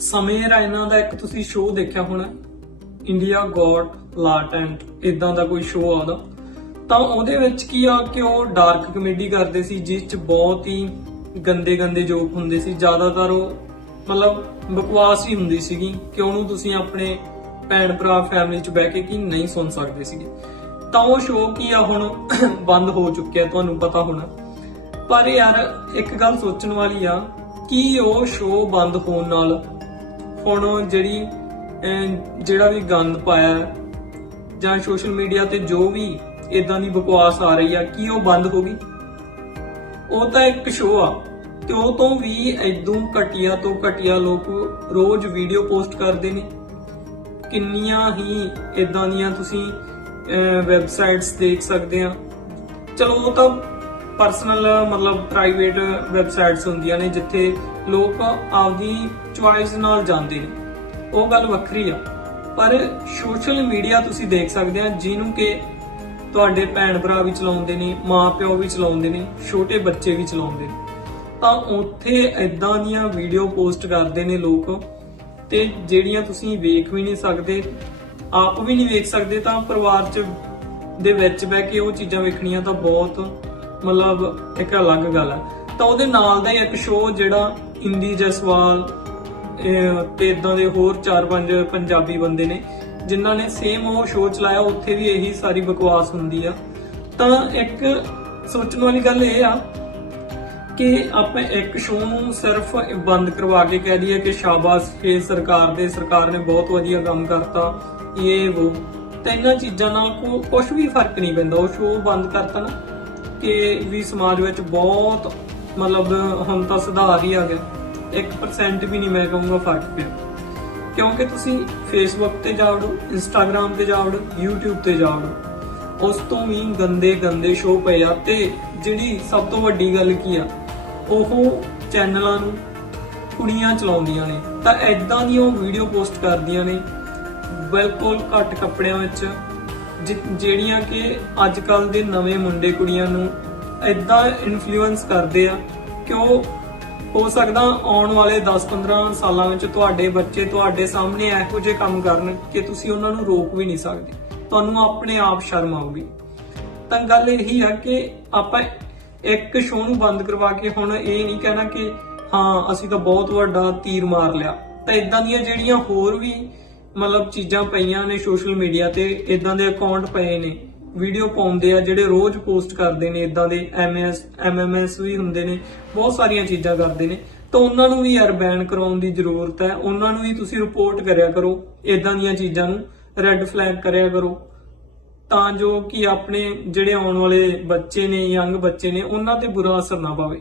ਸਮੇਰਾ ਰਾਇਨਾ ਦਾ ਇੱਕ ਤੁਸੀਂ ਸ਼ੋਅ ਦੇਖਿਆ ਹੋਣਾ ਇੰਡੀਆ ਗੋਟ ਲਾਟੈਂਟ ਇਦਾਂ ਦਾ ਕੋਈ ਸ਼ੋਅ ਆ ਉਹਦਾ। ਤਾਂ ਉਹਦੇ ਵਿੱਚ ਕੀ ਆ ਕਿ ਉਹ ਡਾਰਕ ਕਮੇਡੀ ਕਰਦੇ ਸੀ, ਜਿਸ ਚ ਬਹੁਤ ਹੀ ਗੰਦੇ ਗੰਦੇ ਜੋਕ ਹੁੰਦੇ ਸੀ। ਜ਼ਿਆਦਾਤਰ ਉਹ ਮਤਲਬ ਬਕਵਾਸ ਹੀ ਹੁੰਦੀ ਸੀਗੀ ਕਿ ਉਹਨੂੰ ਤੁਸੀਂ ਆਪਣੇ ਭੈਣ ਭਰਾ ਫੈਮਿਲੀ ਚ ਬਹਿ ਕੇ ਕੀ ਨਹੀਂ ਸੁਣ ਸਕਦੇ ਸੀਗੇ। ਤਾਂ ਉਹ ਸ਼ੋਅ ਕੀ ਆ, ਹੁਣ ਬੰਦ ਹੋ ਚੁੱਕਿਆ, ਤੁਹਾਨੂੰ ਪਤਾ ਹੋਣਾ। ਪਰ ਯਾਰ, ਇੱਕ ਗੱਲ ਸੋਚਣ ਵਾਲੀ ਆ, ਕਿ ਉਹ ਸ਼ੋਅ ਬੰਦ ਹੋਣ ਨਾਲ ਹੁਣ ਜਿਹੜੀ ਜਿਹੜਾ ਵੀ ਗੰਦ ਪਾਇਆ ਜਾਂ ਸੋਸ਼ਲ ਮੀਡੀਆ ਤੇ ਜੋ ਵੀ ਇਦਾਂ ਦੀ ਬਕਵਾਸ ਆ ਰਹੀ ਆ, ਕੀ ਉਹ ਬੰਦ ਹੋ ਗਈ? ਉਹ ਤਾਂ ਇੱਕ ਸ਼ੋਅ ਆ, ਤੇ ਉਹ ਤੋਂ ਵੀ ਐਦੋਂ ਘਟੀਆ ਤੋਂ ਘਟੀਆ ਲੋਕ ਰੋਜ਼ ਵੀਡੀਓ ਪੋਸਟ ਕਰਦੇ ਨੇ। ਕਿੰਨੀਆਂ ਹੀ ਇਦਾਂ ਦੀਆਂ ਤੁਸੀਂ ਵੈਬਸਾਈਟਸ ਦੇਖ ਸਕਦੇ ਆ। ਚਲੋ, ਉਹ ਤਾਂ ਪਰਸਨਲ ਮਤਲਬ ਪ੍ਰਾਈਵੇਟ ਵੈਬਸਾਈਟਸ ਹੁੰਦੀਆਂ ਨੇ ਜਿੱਥੇ ਲੋਕ ਆਪਦੀ ਚੁਆਇਸ ਨਾਲ ਜਾਂਦੇ ਨੇ। ਉਹ ਗੱਲ ਵੱਖਰੀ ਆ। ਪਰ ਸੋਸ਼ਲ ਮੀਡੀਆ ਤੁਸੀਂ ਦੇਖ ਸਕਦੇ ਆ, ਜਿਹਨੂੰ ਕਿ ਤੁਹਾਡੇ ਭੈਣ ਭਰਾ ਵੀ ਚਲਾਉਂਦੇ ਨੇ, ਮਾਪਿਓ ਵੀ ਚਲਾਉਂਦੇ ਨੇ, ਛੋਟੇ ਬੱਚੇ ਵੀ ਚਲਾਉਂਦੇ ਨੇ। ਤਾਂ ਉੱਥੇ ਐਦਾਂ ਦੀਆਂ ਵੀਡੀਓ ਪੋਸਟ ਕਰਦੇ ਨੇ ਲੋਕ, ਤੇ ਜਿਹੜੀਆਂ ਤੁਸੀਂ ਵੇਖ ਵੀ ਨਹੀਂ ਸਕਦੇ, ਆਪ ਵੀ ਨਹੀਂ ਵੇਖ ਸਕਦੇ, ਤਾਂ ਪਰਿਵਾਰ 'ਚ ਦੇ ਵਿੱਚ ਬਹਿ ਕੇ ਉਹ ਚੀਜ਼ਾਂ ਵੇਖਣੀਆਂ ਤਾਂ ਬਹੁਤ ਮਤਲਬ ਇੱਕ ਅਲੱਗ ਗੱਲ ਆ। ਤਾਂ ਉਹਦੇ ਨਾਲ ਦਾ ਹੀ ਇੱਕ ਸ਼ੋਅ ਜਿਹੜਾ ਇੰਦੀ ਜਸਵਾਲ ਤੇ ਇਦਾਂ ਦੇ ਹੋਰ 4-5 ਪੰਜਾਬੀ ਬੰਦੇ ਨੇ, ਜਿਨ੍ਹਾਂ ਨੇ ਸੇਮ ਉਹ ਸ਼ੋਅ ਚਲਾਇਆ, ਉੱਥੇ ਵੀ ਇਹੀ ਸਾਰੀ ਬਕਵਾਸ ਹੁੰਦੀ ਆ। ਤਾਂ ਇੱਕ ਸੋਚਣ ਵਾਲੀ ਗੱਲ ਇਹ ਆ ਕਿ ਆਪਾਂ ਇੱਕ ਸ਼ੋਅ ਨੂੰ ਸਿਰਫ ਬੰਦ ਕਰਵਾ ਕੇ ਕਹਿ ਦਈਏ ਕਿ ਸ਼ਾਬਾਸ਼, ਇਹ ਸਰਕਾਰ ਦੇ, ਸਰਕਾਰ ਨੇ ਬਹੁਤ ਵਧੀਆ ਕੰਮ ਕਰਤਾ, ਇਹ ਉਹ ਤਾਂ ਇਹਨਾਂ ਚੀਜ਼ਾਂ ਨਾਲ ਕੁਝ ਵੀ ਫ਼ਰਕ ਨਹੀਂ ਪੈਂਦਾ। ਉਹ ਸ਼ੋਅ ਬੰਦ ਕਰਤਾ ਨਾ ਕਿ ਵੀ ਸਮਾਜ ਵਿੱਚ ਬਹੁਤ ਮਤਲਬ ਹੁਣ ਤਾਂ ਸੁਧਾਰ ਹੀ ਆ ਗਿਆ। 1% ਵੀ ਨਹੀਂ ਮੈਂ ਕਹੂੰਗਾ ਫ਼ਰਕ ਪਿਆ। ਕਿਉਂਕਿ ਤੁਸੀਂ ਫੇਸਬੁੱਕ ਤੇ ਜਾ ਵੜੋ ਇੰਸਟਾਗ੍ਰam ਤੇ ਜਾ ਜਾਵੜੋ, YouTube ਤੇ ਜਾਵੜੋ, ਉਸ ਤੋਂ ਵੀ ਗੰਦੇ ਗੰਦੇ ਸ਼ੋਅ ਪਏ ਆ ਤੇ ਜਿਹੜੀ ਸਭ ਤੋਂ ਵੱਡੀ ਗੱਲ ਕੀ ਆ, ਉਹ ਚੈਨਲਾਂ ਨੂੰ ਕੁੜੀਆਂ ਚਲਾਉਂਦੀਆਂ ਨੇ। ਤਾਂ ਐਦਾਂ ਦੀਆਂ ਉਹ ਵੀਡੀਓ ਪੋਸਟ ਕਰਦੀਆਂ ਨੇ, ਬਿਲਕੁਲ ਘੱਟ ਕੱਪੜਿਆਂ ਵਿੱਚ ਜਿਹੜੀਆਂ ਕਿ ਅੱਜ ਕੱਲ ਦੇ ਨਵੇਂ ਮੁੰਡੇ ਕੁੜੀਆਂ ਨੂੰ ਐਦਾਂ ਇਨਫਲੂਐਂਸ ਕਰਦੇ ਆ ਕਿ ਉਹ ਹੋ ਸਕਦਾ ਆਉਣ ਵਾਲੇ 10-15 ਸਾਲਾਂ ਵਿੱਚ ਤੁਹਾਡੇ ਬੱਚੇ ਤੁਹਾਡੇ ਸਾਹਮਣੇ ਇਹੋ ਜਿਹੇ ਕੰਮ ਕਰਨ ਕਿ ਤੁਸੀਂ ਉਹਨਾਂ ਨੂੰ ਰੋਕ ਵੀ ਨਹੀਂ ਸਕਦੇ। ਤੁਹਾਨੂੰ ਆਪਣੇ ਆਪ ਸ਼ਰਮ ਆਊਗੀ। ਤਾਂ ਗੱਲ ਇਹੀ ਆ ਕਿ ਆਪਾਂ ਇੱਕ ਸ਼ੋਅ ਨੂੰ ਬੰਦ ਕਰਵਾ ਕੇ ਹੁਣ ਇਹ ਨਹੀਂ ਕਹਿਣਾ ਕਿ ਹਾਂ, ਅਸੀਂ ਤਾਂ ਬਹੁਤ ਵੱਡਾ ਤੀਰ ਮਾਰ ਲਿਆ। ਤਾਂ ਇਦਾਂ ਦੀਆਂ ਜਿਹੜੀਆਂ ਹੋਰ ਵੀ ਮਤਲਬ ਚੀਜ਼ਾਂ ਪਈਆਂ ਨੇ ਸੋਸ਼ਲ ਮੀਡੀਆ ਤੇ ਇਦਾਂ ਦੇ ਅਕਾਊਂਟ ਪਏ ਨੇ ਵੀਡੀਓ ਪਾਉਂਦੇ ਆ, ਜਿਹੜੇ ਰੋਜ਼ ਪੋਸਟ ਕਰਦੇ ਨੇ ਇਦਾਂ ਦੇ ਐਮਐਸ ਐਮਐਮਐਸ ਵੀ ਹੁੰਦੇ ਨੇ, ਬਹੁਤ ਸਾਰੀਆਂ ਚੀਜ਼ਾਂ ਕਰਦੇ ਨੇ, ਤਾਂ ਉਹਨਾਂ ਨੂੰ ਵੀ ਯਾਰ ਬੈਨ ਕਰਾਉਣ ਦੀ ਜ਼ਰੂਰਤ ਹੈ, ਉਹਨਾਂ ਨੂੰ ਵੀ ਤੁਸੀਂ ਰਿਪੋਰਟ ਕਰਿਆ ਕਰੋ ਇਦਾਂ ਦੀਆਂ ਚੀਜ਼ਾਂ ਨੂੰ ਰੈੱਡ ਫਲੈਗ ਕਰਿਆ ਕਰੋ, ਤਾਂ ਜੋ ਕਿ ਆਪਣੇ ਜਿਹੜੇ ਆਉਣ ਵਾਲੇ ਬੱਚੇ ਨੇ ਯੰਗ ਬੱਚੇ ਨੇ, ਉਹਨਾਂ ਤੇ ਬੁਰਾ ਅਸਰ ਨਾ ਪਵੇ।